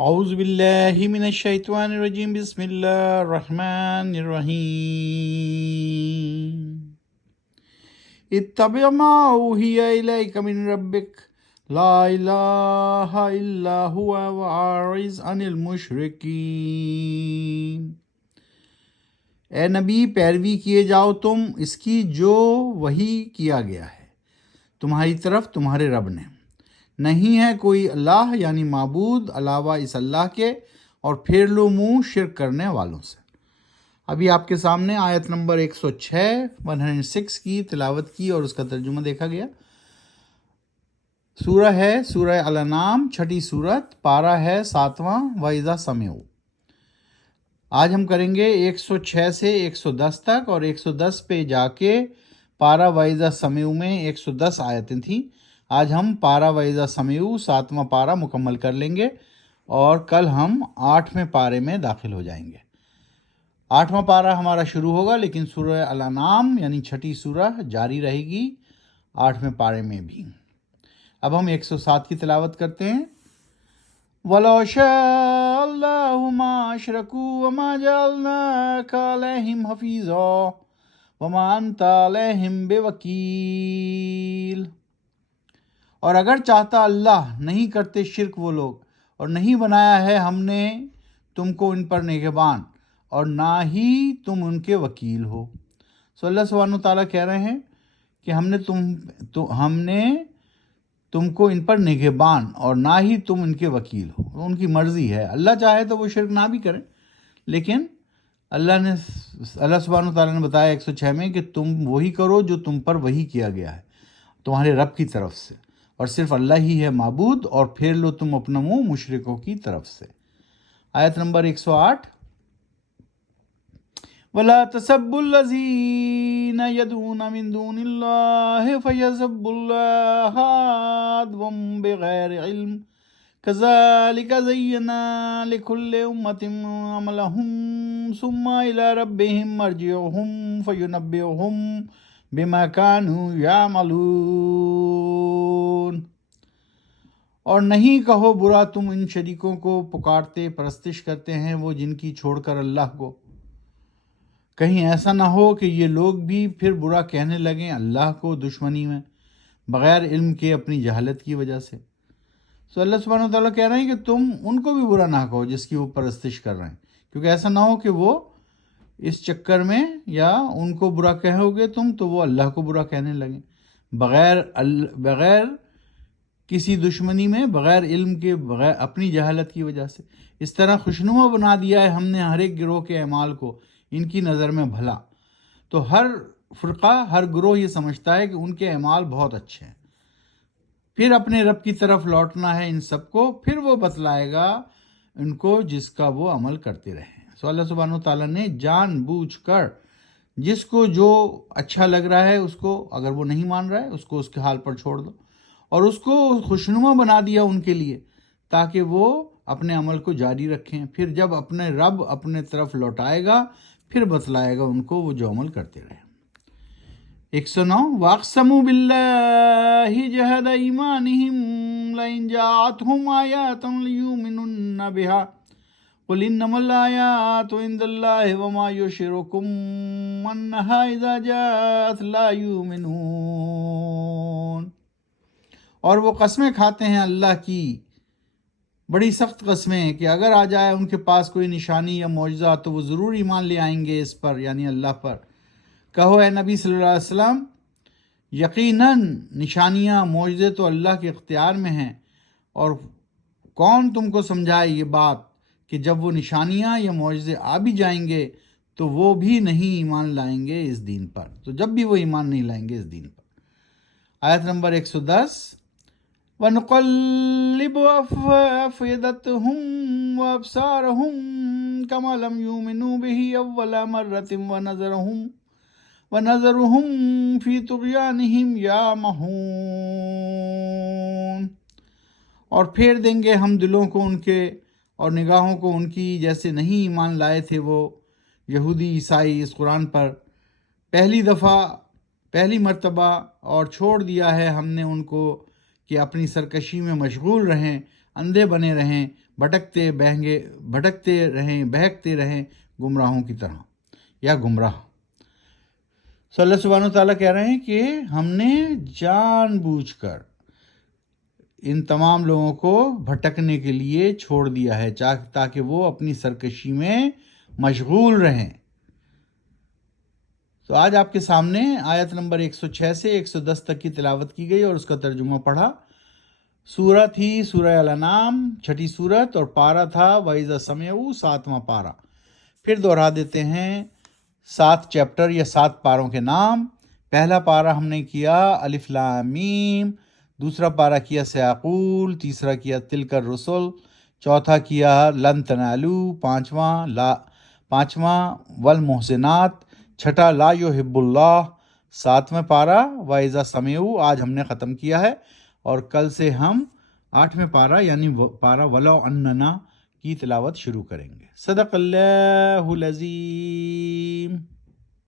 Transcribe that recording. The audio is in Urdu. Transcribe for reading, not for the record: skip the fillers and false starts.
اعوذ باللہ من الشیطان الرجیم، بسم اللہ الرحمن الرحیم۔ اتبع ما اوحی الیک من ربک لا الہ الا هو واعرض عن المشرکین۔ اے نبی، پیروی کیے جاؤ تم اس کی جو وحی کیا گیا ہے تمہاری طرف تمہارے رب نے۔ نہیں ہے کوئی اللہ یعنی معبود علاوہ اس اللہ کے، اور پھیر لو منہ شرک کرنے والوں سے۔ ابھی آپ کے سامنے آیت نمبر 106 کی تلاوت کی اور اس کا ترجمہ دیکھا گیا۔ سورہ ہے سورہ الانعام، چھٹی سورت، پارہ ہے 7واں، وَإِذَا سَمِعُوا۔ آج ہم کریں گے 106 سے 110 تک، اور 110 پہ جا کے پارہ وَإِذَا سَمِعُوا میں 110 آیتیں تھیں۔ آج ہم پارہ وَإِذَا سَمِعُوا 7واں پارہ مکمل کر لیں گے، اور کل ہم 8ویں پارے میں داخل ہو جائیں گے۔ 8واں پارہ ہمارا شروع ہوگا، لیکن سورہ الانعام یعنی چھٹی سورہ جاری رہے گی 8ویں پارے میں بھی۔ اب ہم 107 کی تلاوت کرتے ہیں۔ وَلَوْ شَاءَ اللَّهُ مَا أَشْرَكُوا وَمَا جَعَلْنَاكَ عَلَيْهِمْ حَفِيظًا وَمَا أَنْتَ عَلَيْهِمْ بِوَكِيلٍ۔ اور اگر چاہتا اللہ نہیں کرتے شرک وہ لوگ، اور نہیں بنایا ہے ہم نے تم کو ان پر نگہبان، اور نہ ہی تم ان کے وکیل ہو۔ اللہ سبحانہ وتعالیٰ کہہ رہے ہیں کہ ہم نے تم کو ان پر نگہبان، اور نہ ہی تم ان کے وکیل ہو۔ ان کی مرضی ہے، اللہ چاہے تو وہ شرک نہ بھی کریں، لیکن اللہ سبحانہ وتعالیٰ نے بتایا 106 میں کہ تم وہی کرو جو تم پر وہی کیا گیا ہے تمہارے رب کی طرف سے، اور صرف اللہ ہی ہے معبود، اور پھیر لو تم اپنا منہ مشرکوں کی طرف سے۔ آیت نمبر 108۔ وَلَا تَسَبُّوا الَّذِينَ يَدْعُونَ مِن دُونِ اللَّهِ فَيَسُبُّوا اللَّهَ عَدْوًا بِغَيْرِ عِلْمٍ كَذَلِكَ زَيَّنَّا لِكُلِّ أُمَّةٍ عَمَلَهُمْ ثُمَّ إِلَى رَبِّهِمْ مَرْجِعُهُمْ فَيُنَبِّئُهُم بِمَا كَانُوا يَعْمَلُونَ۔ اور نہیں کہو برا تم ان شریکوں کو پکارتے پرستش کرتے ہیں وہ جن کی چھوڑ کر اللہ کو، کہیں ایسا نہ ہو کہ یہ لوگ بھی پھر برا کہنے لگیں اللہ کو دشمنی میں، بغیر علم کے اپنی جہالت کی وجہ سے۔ اللہ سبحانہ وتعالیٰ کہہ رہے ہیں کہ تم ان کو بھی برا نہ کہو جس کی وہ پرستش کر رہے ہیں، کیونکہ ایسا نہ ہو کہ وہ اس چکر میں یا ان کو برا کہو گے تم تو وہ اللہ کو برا کہنے لگیں، بغیر کسی دشمنی میں، بغیر علم کے، بغیر اپنی جہالت کی وجہ سے۔ اس طرح خوشنما بنا دیا ہے ہم نے ہر ایک گروہ کے اعمال کو ان کی نظر میں بھلا، تو ہر فرقہ، ہر گروہ یہ سمجھتا ہے کہ ان کے اعمال بہت اچھے ہیں۔ پھر اپنے رب کی طرف لوٹنا ہے ان سب کو، پھر وہ بتلائے گا ان کو جس کا وہ عمل کرتے رہے۔ اللہ سبحانہ وتعالیٰ نے جان بوجھ کر جس کو جو اچھا لگ رہا ہے اس کو، اگر وہ نہیں مان رہا ہے اس کو اس کے حال پر چھوڑ دو، اور اس کو خوشنما بنا دیا ان کے لیے تاکہ وہ اپنے عمل کو جاری رکھیں۔ پھر جب اپنے رب اپنے طرف لوٹائے گا پھر بتلائے گا ان کو وہ جو عمل کرتے رہے۔ 109۔ وَأَقْسَمُوا بِاللَّهِ جَهْدَ أَيْمَانِهِمْ لَئِنْ جَاءَتْهُمْ آيَاتٌ لَيُؤْمِنُنَّ بِهَا قُلْ إِنَّمَا الْآيَاتُ عِندَ اللَّهِ وَمَا يُشْعِرُكُمْ أَنَّهَا إِذَا جَاءَتْ لَا يُؤْمِنُونَ۔ اور وہ قسمیں کھاتے ہیں اللہ کی، بڑی سخت قسمیں، کہ اگر آ جائے ان کے پاس کوئی نشانی یا معجزہ تو وہ ضرور ایمان لے آئیں گے اس پر، یعنی اللہ پر۔ کہو اے نبی صلی اللہ علیہ وسلم، یقیناً نشانیاں معجزے تو اللہ کے اختیار میں ہیں، اور کون تم کو سمجھائے یہ بات کہ جب وہ نشانیاں یا معجزے آ بھی جائیں گے تو وہ بھی نہیں ایمان لائیں گے اس دین پر، تو جب بھی وہ ایمان نہیں لائیں گے اس دین پر۔ آیت نمبر 110۔ وَنُقَلِّبُ أَفْئِدَتَهُمْ وَأَبْصَارَهُمْ كَمَا لَمْ يُؤْمِنُوا بِهِ أَوَّلَ مَرَّةٍ وَنَذَرُهُمْ فِي طُغْيَانِهِمْ يَعْمَهُونَ۔ اور پھیر دیں گے ہم دلوں کو ان کے اور نگاہوں کو ان کی، جیسے نہیں ایمان لائے تھے وہ یہودی عیسائی اس قرآن پر پہلی مرتبہ، اور چھوڑ دیا ہے ہم نے ان کو کہ اپنی سرکشی میں مشغول رہیں، اندھے بنے رہیں، بھٹکتے رہیں بہکتے رہیں گمراہوں کی طرح یا گمراہ۔ سو اللہ سبحانہ وتعالیٰ کہہ رہے ہیں کہ ہم نے جان بوجھ کر ان تمام لوگوں کو بھٹکنے کے لیے چھوڑ دیا ہے تاکہ وہ اپنی سرکشی میں مشغول رہیں۔ تو آج آپ کے سامنے آیت نمبر 106 سے 110 تک کی تلاوت کی گئی اور اس کا ترجمہ پڑھا۔ سورہ تھی سورہ الانعام، 6 سورت، اور پارہ تھا وَإِذَا سَمِعُوا 7واں پارہ۔ پھر دہرا دیتے ہیں 7 چیپٹر یا 7 پاروں کے نام۔ پہلا پارہ ہم نے کیا الف لام میم، دوسرا پارہ کیا سیاقول، تیسرا کیا تلک الرسل، چوتھا کیا لن تنالوا، پانچواں والمحسنات، چھٹا لا یحب اللہ، 7واں پارہ وَإِذَا سَمِعُوا آج ہم نے ختم کیا ہے، اور کل سے ہم 8واں پارہ یعنی پارہ وَلَوْ أَنَّنَا کی تلاوت شروع کریں گے۔ صدق اللہ العظیم۔